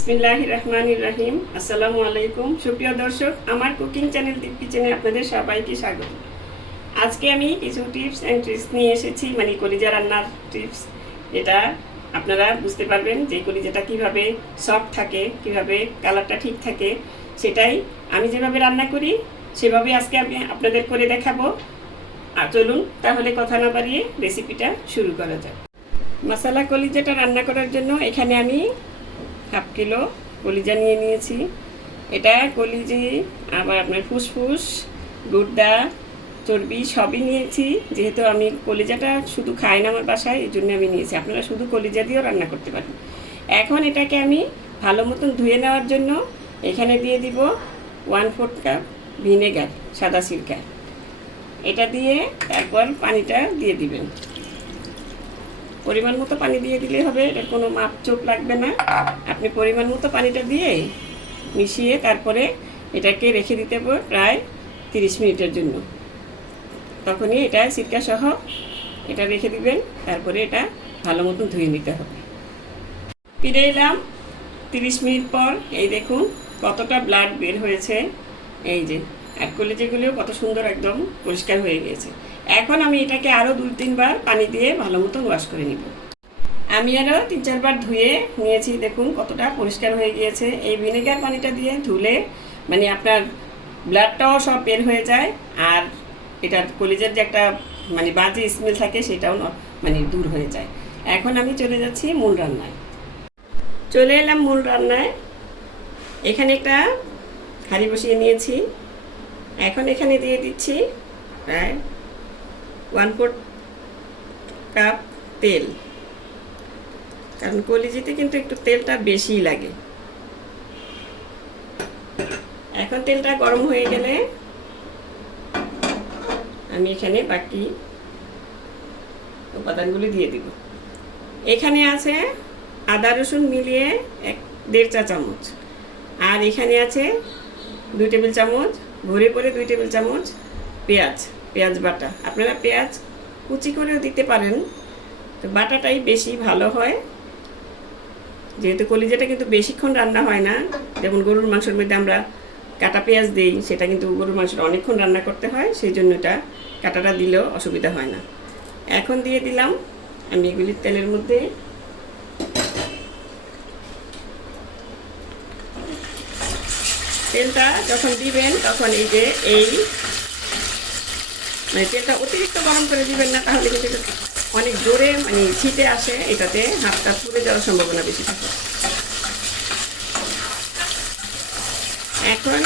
বিসমিল্লাহ রহমান রাহিম। আসসালামু আলাইকুম। সুপ্রিয় দর্শক, আমার কুকিং চ্যানেল দীপ কিচেনে আপনাদের সবাইকে স্বাগত। আজকে আমি কিছু টিপস অ্যান্ড ট্রিক্স নিয়ে এসেছি মানে কলিজা রান্নার টিপস। যেটা আপনারা বুঝতে পারবেন যে কলিজাটা কীভাবে সফট থাকে, কীভাবে কালারটা ঠিক থাকে। সেটাই আমি যেভাবে রান্না করি সেভাবে আজকে আমি আপনাদের করে দেখাবো। আর চলুন তাহলে কথা না বাড়িয়ে রেসিপিটা শুরু করা যাক। মশলা কলিজাটা রান্না করার জন্য এখানে আমি হাফ কিলো কলিজা নিয়ে নিয়েছি। এটা কলিজি, আবার আপনার ফুসফুস গুড্ডা চর্বি সবই নিয়েছি। যেহেতু আমি কলিজাটা শুধু খাই না আমার বাসায়, এই জন্য আমি নিয়েছি। আপনারা শুধু কলিজা দিয়েও রান্না করতে পারেন। এখন এটাকে আমি ভালো মতন ধুয়ে নেওয়ার জন্য এখানে দিয়ে দিব ওয়ান ফোর্থ কাপ ভিনেগার, সাদা সিরকা। এটা দিয়ে তারপর পানিটা দিয়ে দিবেন। পরিমাণ মতো পানি দিয়ে দিলে হবে, এটা কোনো মাপ চোপ লাগবে না। আপনি পরিমাণ মতো পানিটা দিয়ে মিশিয়ে তারপরে এটাকে রেখে দিতে হবে প্রায় তিরিশ মিনিটের জন্য। তখনই এটা সিরকা সহ এটা রেখে দিবেন, তারপরে এটা ভালো মতন ধুয়ে নিতে হবে। ফিরে এলাম তিরিশ মিনিট পর, এই দেখুন কতটা ব্লাড বের হয়েছে। এই যে, আর কলেজেগুলিও কত সুন্দর একদম পরিষ্কার হয়ে গিয়েছে। এখন আমি এটাকে আরও দুই, তিনবার পানি দিয়ে ভালো মতন ওয়াশ করে নিব। আমি আরও তিন, চারবার ধুয়ে নিয়েছি, দেখুন কতটা পরিষ্কার হয়ে গিয়েছে। এই ভিনেগার পানিটা দিয়ে ধুলে মানে আপনার ব্লাডটাও সব বের হয়ে যায়, আর এটার কলিজের যে একটা মানে বাজে স্মেল থাকে সেটাও মানে দূর হয়ে যায়। এখন আমি চলে যাচ্ছি মূল রান্নায়। চলে এলাম মূল রান্নায়। এখানে একটা হাঁড়ি বসিয়ে নিয়েছি। এখন এখানে দিয়ে দিচ্ছি প্রায় ওয়ান ফোর্থ কাপ তেল। কারণ কলিজিতে কিন্তু একটু তেলটা বেশিই লাগে। এখন তেলটা গরম হয়ে গেলে আমি এখানে বাকি উপাদানগুলি দিয়ে দিব। এখানে আছে আদা, রসুন মিলিয়ে এক, দেড় চা চামচ। আর এখানে আছে দুই টেবিল চামচ, ভরে করে দুই টেবিল চামচ পেঁয়াজ। পেঁয়াজ বাটা। আপনারা পেঁয়াজ কুচি করেও দিতে পারেন, তো বাটাটাই বেশি ভালো হয়। যেহেতু কলিজাটা কিন্তু বেশিক্ষণ রান্না হয় না, যেমন গরুর মাংসের মধ্যে আমরা কাটা পেঁয়াজ দিই, সেটা কিন্তু গরুর মাংসটা অনেকক্ষণ রান্না করতে হয়, সেই জন্য এটা কাটাটা দিলেও অসুবিধা হয় না। এখন দিয়ে দিলাম আমি এগুলি তেলের মধ্যে। তেলটা যখন দিবেন তখন এই যে এই মানে তেলটা অতিরিক্ত গরম করে দিবেন না, তাহলে কিন্তু অনেক জোরে মানে ছিটে আসে, এটাতে হাতটা পুড়ে যাওয়ার সম্ভাবনা বেশি থাকে। এখন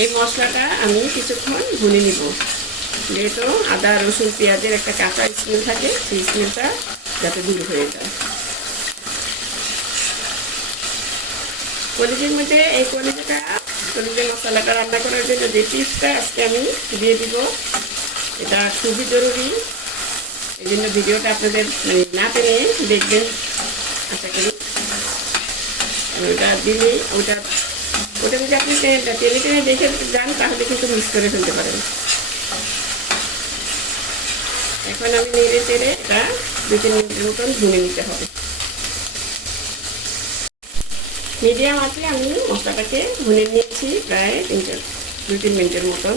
এই মশলাটা আমি কিছুক্ষণ ভুনে নিব। যেহেতু আদা, রসুন, পেঁয়াজের একটা কাঁচা স্মেল থাকে, সেই স্মেলটা যাতে দূর হয়ে যায়। কলিজের মধ্যে এই কলিজাটা কলিজের মশলাটা রান্না করার জন্য যে টিপসটা আজকে আমি দিয়ে দিব, এটা খুবই জরুরি। এই জন্য ভিডিওটা আপনাদের মানে না পেরে দেখবেন। আশা করি ওটা দিলে ওটা ওটা যদি আপনি টেনে টেনে দেখে যান, তাহলে কিন্তু মিস করে ফেলতে পারেন। এখন আমি নেড়ে চেড়ে এটা দু তিন মিনিটের মতন ভুনে নিতে হবে। মিডিয়াম আছে, আমি মশলাটাকে ভুনে নিয়েছি প্রায় তিন চার দুই তিন মিনিটের মতন।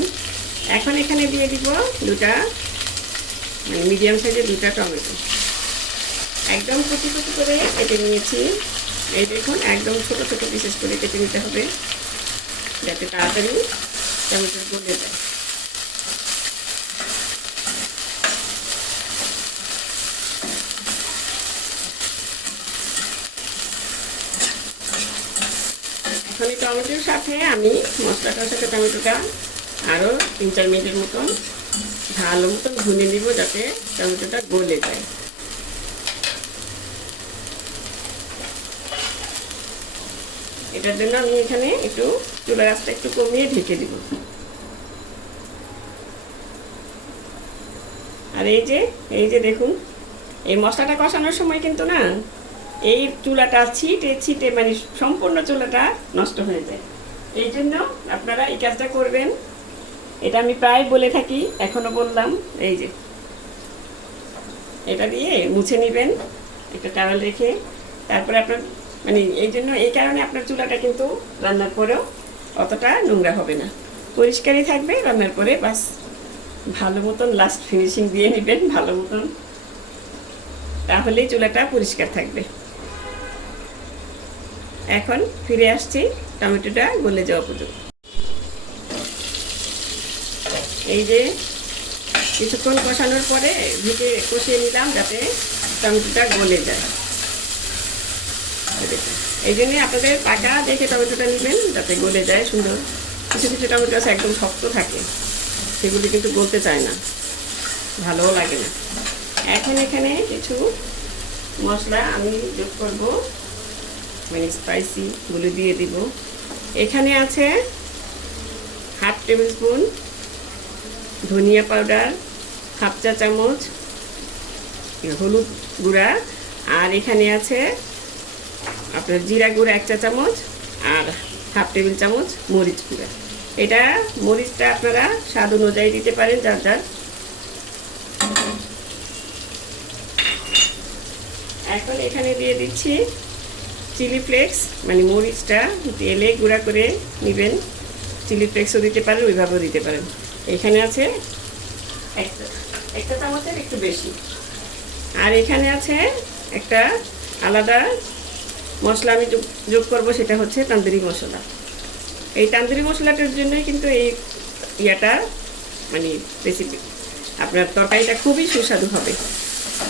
এখন এখানে দিয়ে দিব দুটা মানে মিডিয়াম সাইজের দুটা টমেটো। একদম কুচি কুচি করে কেটে নিয়েছি। এই দেখুন, একদম ছোটো ছোটো পিসেস করে কেটে নিতে হবে। যাতে তাড়াতাড়ি টমেটো গলে যায় এখন এই টমেটোর সাথে আমি মশলাটার সাথে টমেটোটা আরও তিন চার মিনিটের মতন ভালো মতন ভুনে নিব যাতে টমেটোটা গলে যায়। এটার জন্য আমি এখানে একটু চুলা গাছটা একটু কমিয়ে ঢেকে দিব। আর এই যে এই যে দেখুন, এই মশলাটা কষানোর সময় কিন্তু না এই চুলাটা ছিটে ছিটে মানে সম্পূর্ণ চুলাটা নষ্ট হয়ে যায়। এই জন্য আপনারা এই কাজটা করবেন। এটা আমি প্রায় বলে থাকি, এখনও বললাম, এই যে। এটা দিয়ে মুছে নেবেন, একটা টাওয়েল রেখে। তারপরে আপনার মানে এই জন্য এই কারণে আপনার চুলাটা কিন্তু রান্নার পরেও অতটা নোংরা হবে না। পরিষ্কারই থাকবে, রান্নার পরে বাস। ভালো মতন লাস্ট ফিনিশিং দিয়ে নেবেন, ভালো মতন। তাহলেই চুলাটা পরিষ্কার থাকবে। এখন ফিরে আসছি টমেটোটা গলে যাওয়া পর্যন্ত। এই যে কিছুক্ষণ কষানোর পরে ভিটে কষিয়ে নিলাম যাতে টমেটোটা গলে যায়। এই জন্যে আপনাদের পাকা দেখে টমেটোটা নেবেন যাতে গলে যায় সুন্দর। কিছু কিছু টমেটো আছে একদম শক্ত থাকে, সেগুলি কিন্তু গলতে চায় না, ভালোও লাগে না। এখন এখানে কিছু মশলা আমি যোগ করব। মানে স্পাইসি স্পাইসিগুলো দিয়ে দিব। এখানে আছে হাফ টেবিল স্পুন ধনিয়া পাউডার হাফ চা চামচ হলুদ গুঁড়া, আর এখানে আছে আপনার জিরা গুঁড়া এক চা চামচ আর হাফ টেবিল চামচ মরিচ গুঁড়া। এটা মরিচটা আপনারা স্বাদ অনুযায়ী দিতে পারেন, যার যার এখন এখানে দিয়ে দিচ্ছি চিলি ফ্লেক্স মানে মরিচটা তেলে গুঁড়া করে নেবেন। চিলি ফ্লেক্সও দিতে পারেন ওইভাবেও দিতে পারেন। এখানে আছে একটা একটা চামচের একটু বেশি। আর এখানে আছে একটা আলাদা মশলা আমি যোগ- যোগ করব সেটা হচ্ছে তান্দুরি মশলা। এই তান্দুরি মশলাটার জন্যই কিন্তু এই ইয়াটা মানে রেসিপি আপনার তরকারিটা খুবই সুস্বাদু হবে।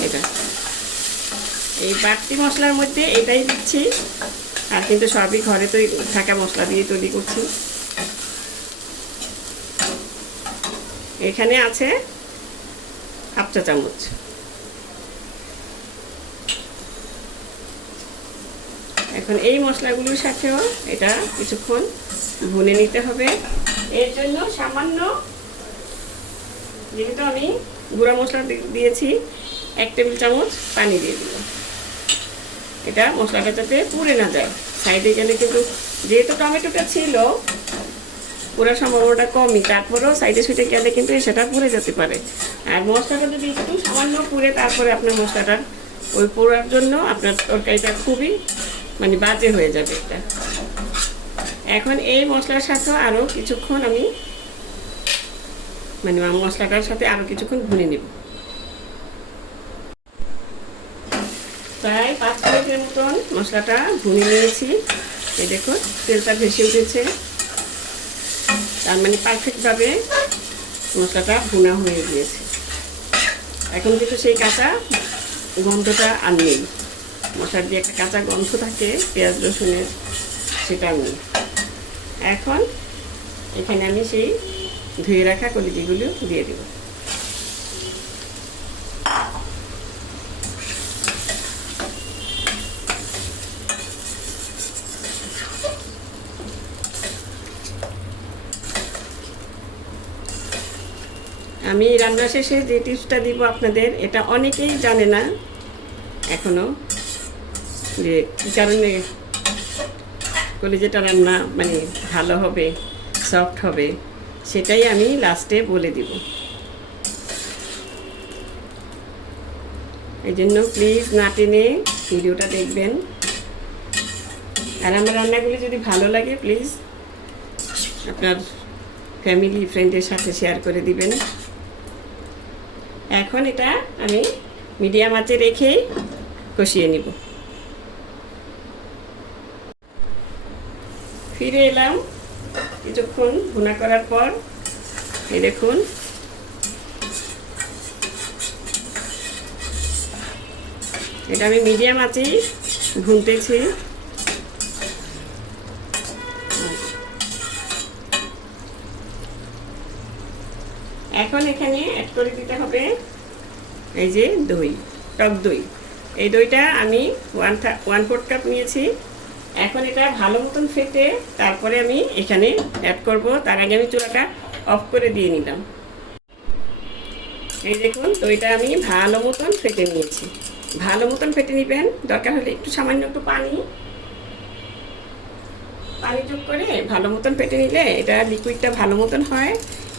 এটা। এই বাড়তি মশলার মধ্যে এটাই দিচ্ছি। আর কিন্তু সবই ঘরে তৈরি, থাকা মশলা দিয়ে তৈরি করছি। এখানে আছে হাফ চা চামচ। এখন এই মশলাগুলোর সাথেও এটা কিছুক্ষণ ভুনে নিতে হবে। এর জন্য সামান্য যেহেতু আমি গুঁড়া মশলা দিয়েছি, এক টেবিল চামচ পানি দিয়ে দিলাম। এটা মশলাটা যাতে পুড়ে না যায়। সাইডে গেলে কিন্তু যেহেতু টমেটোটা ছিল, পুরো সম্ভাবনাটা কমই। তারপরেও সাইডে সুইডে গেলে কিন্তু সেটা পুড়ে যেতে পারে। আর মশলাটা যদি একটু সামান্য পুড়ে তারপরে আপনার মশলাটা ওই পোড়ার জন্য আপনার তরকারিটা খুবই মানে বাজে হয়ে যাবে এটা এখন এই মশলার সাথেও আরও কিছুক্ষণ আমি মানে মশলাটার সাথে আরও কিছুক্ষণ ভুনে নেব। প্রায় পাঁচ মিনিটের মতন মশলাটা ভুনে নিয়েছি। এই দেখুন, তেলটা ভেসে উঠেছে। তার মানে পারফেক্টভাবে মশলাটা ভুনা হয়ে গিয়েছে। এখন কিন্তু সেই কাঁচা গন্ধটা আর নেই। মশলার যে একটা কাঁচা গন্ধ থাকে, পেঁয়াজ, রসুনের সেটা নেই। এখন এখানে আমি সেই ধুয়ে রাখা কলিজিগুলো দিয়ে দেব। আমি রান্না শেষে যে টিপসটা দিব আপনাদের, এটা অনেকেই জানে না এখনও, যে কী কারণে কলিজাটা রান্না মানে ভালো হবে সফট হবে, সেটাই আমি লাস্টে বলে দিব। এই জন্য প্লিজ না টেনে ভিডিওটা দেখবেন। আর আমার রান্নাগুলি যদি ভালো লাগে প্লিজ আপনার ফ্যামিলি ফ্রেন্ডের সাথে শেয়ার করে দিবেন। এখন এটা আমি মিডিয়াম আঁচে রেখেই কষিয়ে নিব। ফিরে এলাম। কিছুক্ষণ ভুনা করার পর দেখুন। এটা আমি মিডিয়াম আঁচেই ভুনতেছি। এখন এখানে অ্যাড করে দিতে হবে এই যে দই, টক দই। এই দইটা আমি ওয়ান ওয়ান ফোর্থ কাপ নিয়েছি। এখন এটা ভালো মতন ফেটে তারপরে আমি এখানে অ্যাড করব। তার আগে আমি চুলাটা অফ করে দিয়ে নিলাম। এই দেখুন, দইটা আমি ভালো মতন ফেটে নিয়েছি। ভালো মতন ফেটে নেবেন, দরকার হলে একটু সামান্য একটু পানি। পানি যোগ করে ভালো মতন ফেটে নিলে এটা লিকুইডটা ভালো মতন হয়।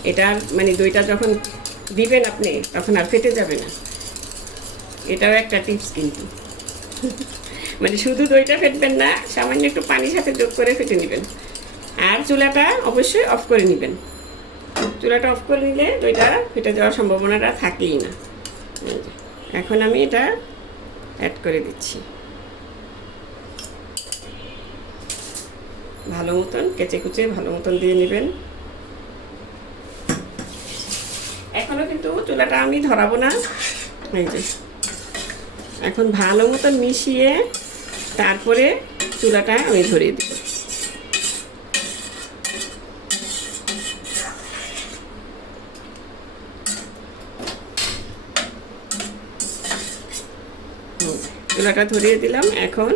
এটা মানে দইটা যখন দিবেন আপনি, তখন আর ফেটে যাবে না। এটাও একটা টিপস কিন্তু। মানে শুধু দইটা ফেটবেন না, সামান্য একটু পানির সাথে যোগ করে ফেটে নেবেন। আর চুলাটা অবশ্যই অফ করে নেবেন। চুলাটা অফ করে নিলে দইটা ফেটে যাওয়ার সম্ভাবনাটা থাকেই না। এখন আমি এটা অ্যাড করে দিচ্ছি। ভালো মতন কেচে কুচে ভালো মতন দিয়ে নেবেন। এখনও কিন্তু চুলাটা আমি ধরাবো না। এই যে। এখন ভালো মতন মিশিয়ে তারপরে চুলাটা আমি ধরিয়ে দিব। চুলাটা ধরিয়ে দিলাম। এখন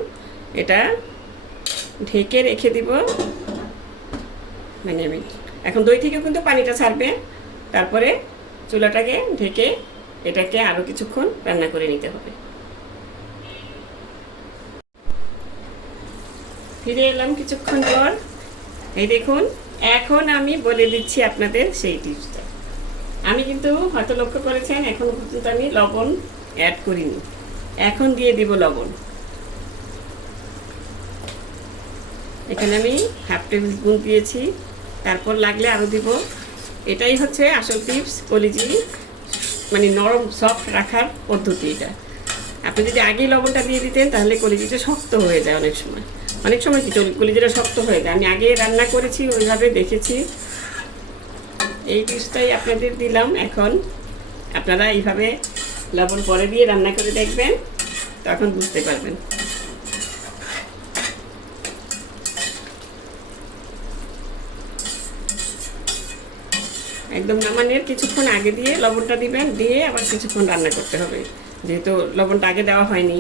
এটা ঢেকে রেখে দিব। মানে আমি এখন দই থেকে কিন্তু পানিটা ছাড়বে। তারপরে চুলাটাকে ঢেকে এটাকে আরও কিছুক্ষণ রান্না করে নিতে হবে। ফিরে এলাম কিছুক্ষণ পর। এই দেখুন, এখন আমি বলে দিচ্ছি আপনাদের সেই টিপসটা আমি কিন্তু হয়তো লক্ষ্য করেছেন, এখন পর্যন্ত আমি লবণ অ্যাড করিনি। এখন দিয়ে দিব লবণ। এখানে আমি হাফ টেবিল স্পুন দিয়েছি। তারপর লাগলে আরও দিব এটাই হচ্ছে আসল টিপস কলিজি মানে নরম সফট রাখার পদ্ধতি এটা। আপনি যদি আগেই লবণটা দিয়ে দিতেন, তাহলে কলিজিটা শক্ত হয়ে যায় অনেক সময়। অনেক সময় কি কলিজিটা শক্ত হয়ে যায়। আমি আগে রান্না করেছি, ওইভাবে দেখেছি। এই টিপসটাই আপনাদের দিলাম এখন। আপনারা এইভাবে লবণ পরে দিয়ে রান্না করে দেখবেন, তখন বুঝতে পারবেন। একদম নামানোর কিছুক্ষণ আগে দিয়ে লবণটা দিবেন, দিয়ে আবার কিছুক্ষণ রান্না করতে হবে। যেহেতু লবণটা আগে দেওয়া হয়নি।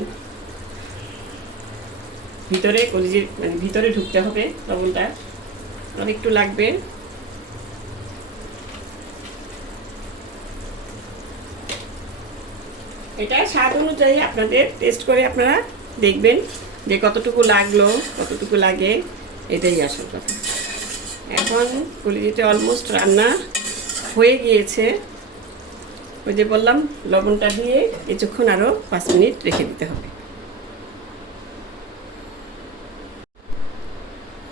ভিতরে কলিজির মানে ভিতরে ঢুকতে হবে লবণটা। আর একটু লাগবে। এটা স্বাদ অনুযায়ী আপনাদের টেস্ট করে আপনারা দেখবেন যে কতটুকু লাগল, কতটুকু লাগে, এটাই আসল কথা। এখন কলিজিটা অলমোস্ট রান্না হয়ে গিয়েছে। ওই যে বললাম, লবণটা দিয়ে কিছুক্ষণ আরও পাঁচ মিনিট রেখে দিতে হবে।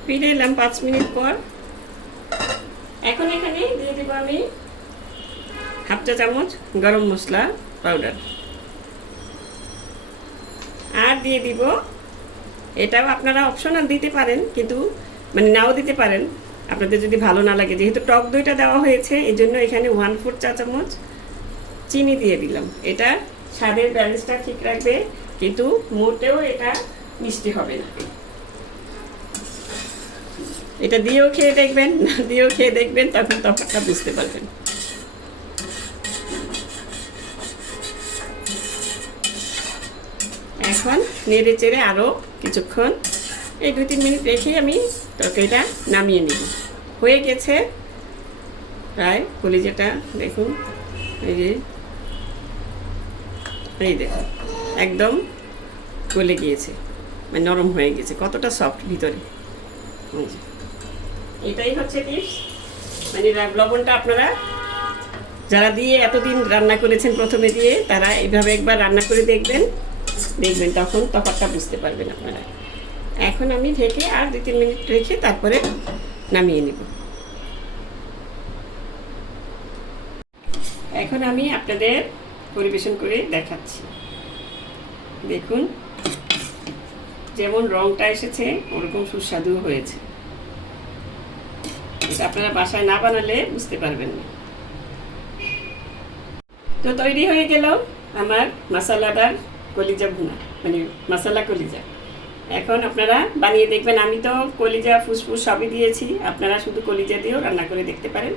ফিরে এলাম পাঁচ মিনিট পর। এখন এখানে দিয়ে দেবো আমি হাফ চা চামচ গরম মশলা পাউডার। আর দিয়ে দিব, এটাও আপনারা অপশনাল দিতে পারেন, কিন্তু মানে নাও দিতে পারেন। আপনাদের যদি ভালো না লাগে, যেহেতু টক দইটা দেওয়া হয়েছে এই জন্য এখানে ওয়ান ফোর চা চামচ চিনি দিয়ে দিলাম। এটা স্বাদের ব্যালেন্সটা ঠিক রাখবে, কিন্তু মোটেও এটা মিষ্টি হবে না। এটা দিয়েও খেয়ে দেখবেন, না দিয়েও খেয়ে দেখবেন, তখন তফাৎটা বুঝতে পারবেন। এখন নেড়ে চেড়ে আরও কিছুক্ষণ এই দুই তিন মিনিট রেখেই আমি তরকারিটা নামিয়ে নিব। হয়ে গেছে প্রায় কলিজাটা, দেখুন, এই যে, এই দেখুন, একদম গলে গিয়েছে মানে নরম হয়ে গেছে, কতটা সফট ভিতরে। এটাই হচ্ছে টিপস মানে লবণটা আপনারা যারা দিয়ে এতদিন রান্না করেছেন প্রথমে দিয়ে, তারা এইভাবে একবার রান্না করে দেখবেন দেখবেন তখন তফাৎটা বুঝতে পারবেন আপনারা। এখন আমি ঢেকে আর দুই তিন মিনিট রেখে তারপরে নামিয়ে নিব। এখন আমি আপনাদের পরিবেশন করে দেখাচ্ছি। দেখুন, যেমন রংটা এসেছে, ওরকম সুস্বাদু হয়েছে। আপনারা বাসায় না বানালে বুঝতে পারবেন না। তো তৈরি হয়ে গেল আমার মশালাদার কলিজা ভুনা মানে মশালা কলিজা। এখন আপনারা বানিয়ে দেখবেন। আমি তো কলিজা, ফুসফুস সবই দিয়েছি। আপনারা শুধু কলিজা দিয়েও রান্না করে দেখতে পারেন।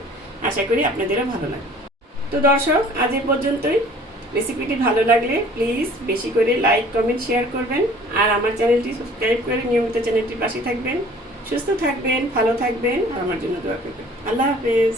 আশা করি আপনাদেরও ভালো লাগবে। তো দর্শক, আজ এ পর্যন্তই। রেসিপিটি ভালো লাগলে প্লিজ বেশি করে লাইক কমেন্ট শেয়ার করবেন। আর আমার চ্যানেলটি সাবস্ক্রাইব করে নিয়মিত চ্যানেলটির পাশে থাকবেন। সুস্থ থাকবেন, ভালো থাকবেন। আর আমার জন্য দোয়া করবেন। আল্লাহ হাফেজ।